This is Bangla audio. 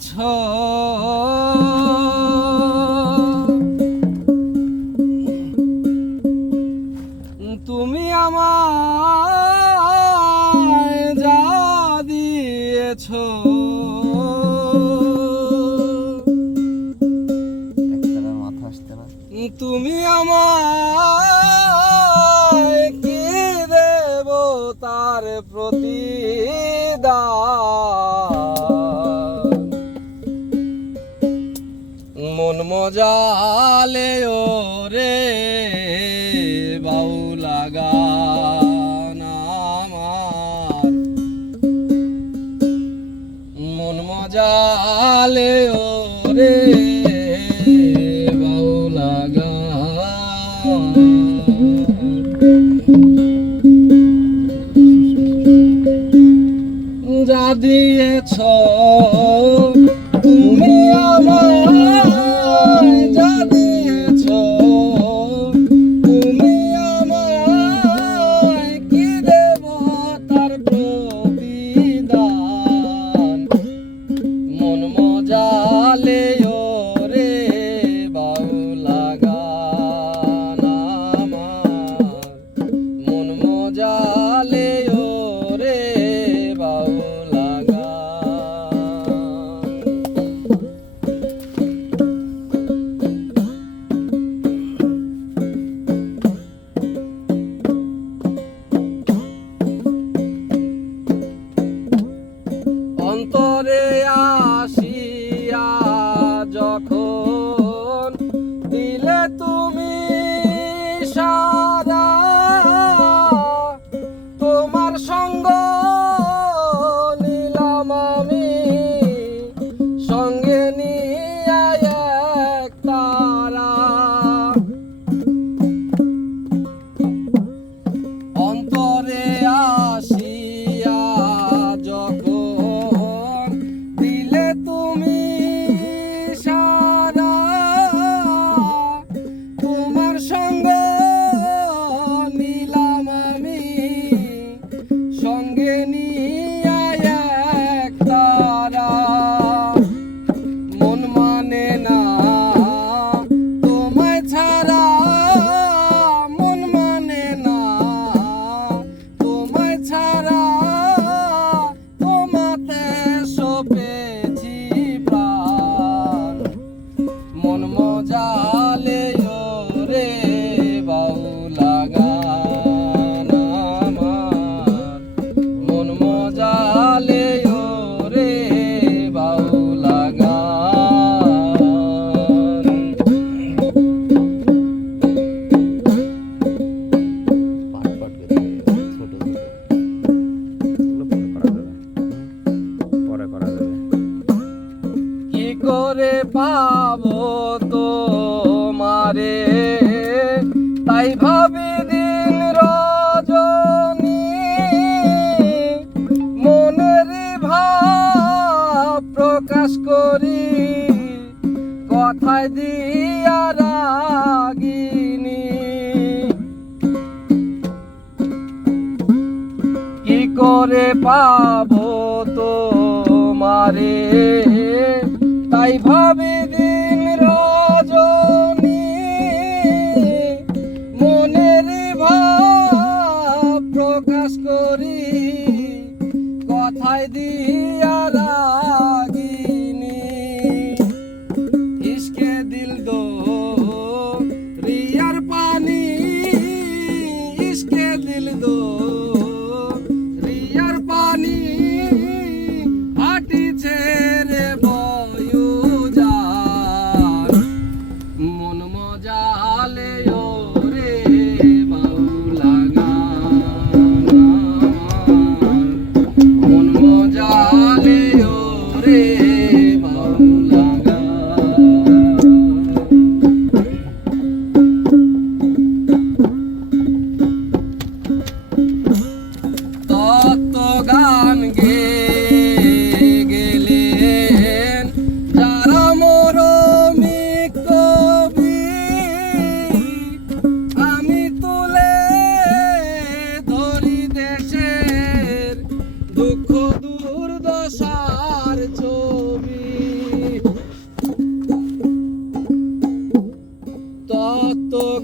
দিয়েছ তুমি আমায় যা দিয়েছ তুমি আমায় কি দেব তার প্রতিদান মন মজালে ওরে বাউলা গান আমার মন মজালে ওরে বাউলা গান যা দিয়েছ তুমি আমায় যা দিয়েছ তুমি আমায় কি দেব তার প্রতিদান মন মজালে ওরে বাউলা গান আমার মন মজালে ওরে বাউলা অন্তরে আসিয়া যখন দিলে তুমি সারা তোমার সঙ্গ নিলাম আমি সঙ্গে নিয়ে এক তারা অন্তরে আসিয়া যখন দিলে তুমি সারা তোমার সঙ্গ নিলাম আমি সঙ্গে নিয়ে এক তারা মন মানে না তোমায় ছাড়া মন মানে না তোমায় ছাড়া তোমাতে সপেছি প্রাণ মন মজালে ওরে বাউলা গান আমার মন মজালে ওরে বাউলা গান কি করে পাবো তোমারে তাই ভাবি দিন রজনী মনের ভাব প্রকাশ করি কথায় দিয়া রাগিনী কি করে পাবো তোমারে তাই ভাবি দিন রজনী মনের ভাব প্রকাশ করি কথায় দিয়া রাগিনী ইশকে দিল দো রিয়ার পানি ইশকে দিল দো রিয়ার পানি ফাটিছে রে বয়ু যান মন মজালে ওরে বাউলা গান মন মজালে ওরে বাউলা তত্ত্ব গান গেলেন যারা মরমী কবি আমি তুলে ধরি দেশের দুঃখ দুর্দশার ছবি